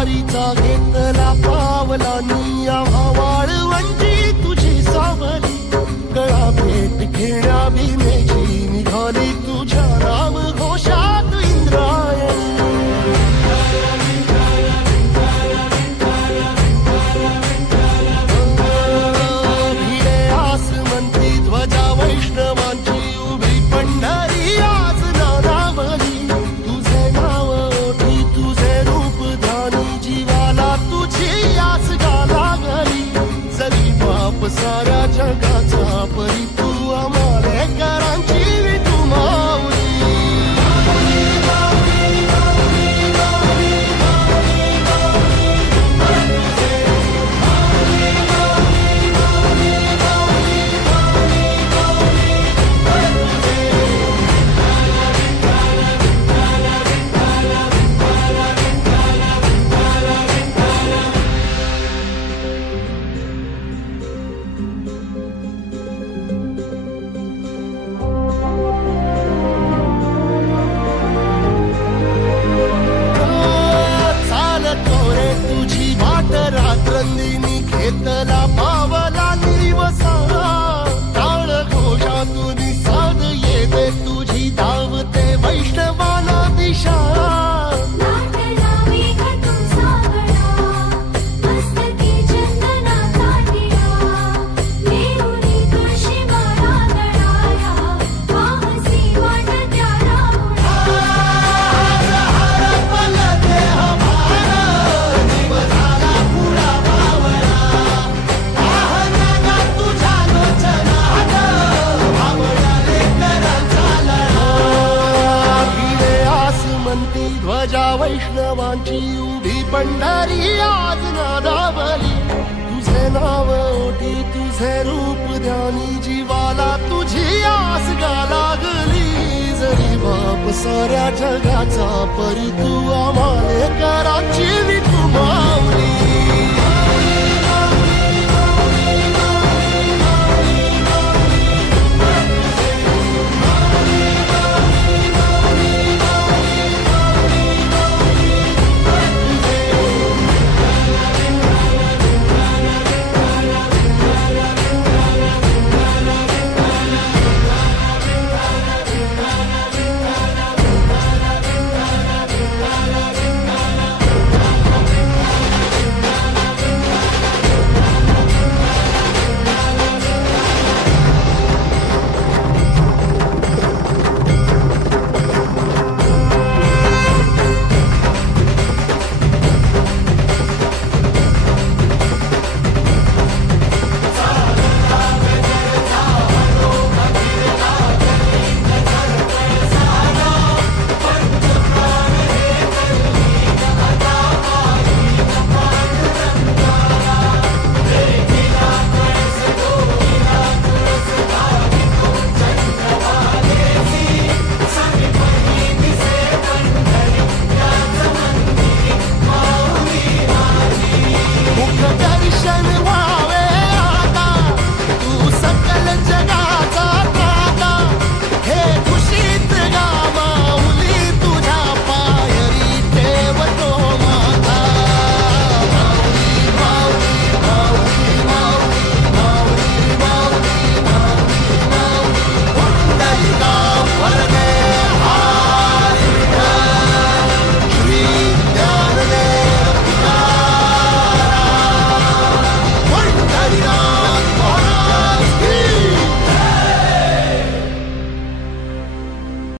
वारीचा घेतला पावलानी आम्हा वाळवंटी तुझी सावली गळा भेट घेण्या भीमेची निघाली तुझ्या नाम घोषात इंद्रायणी भिडे आसमंती ध्वजा वैष्णवांची उभी पंढरी आज नानावली तुझे नाव ओठी तुझे रूप ध्यानी जीवाला तुझी आस गा लागली जरी बाप साऱ्या जगाचा परी तू आमालेकरांची विठू माऊली रात्रंदिनी घेतला पावला निवसा टाळ घोषातून साध येते तुझी धावते वैष्णवाला दिशा ध्वजा वैष्णवांची उभी पंढरी आज नादावली तुझे नाव ओठी तुझे रूप ध्यानी जीवाला तुझी आस गा लागली जरी बाप साऱ्या जगाचा परी तू आमालेकरांची विठू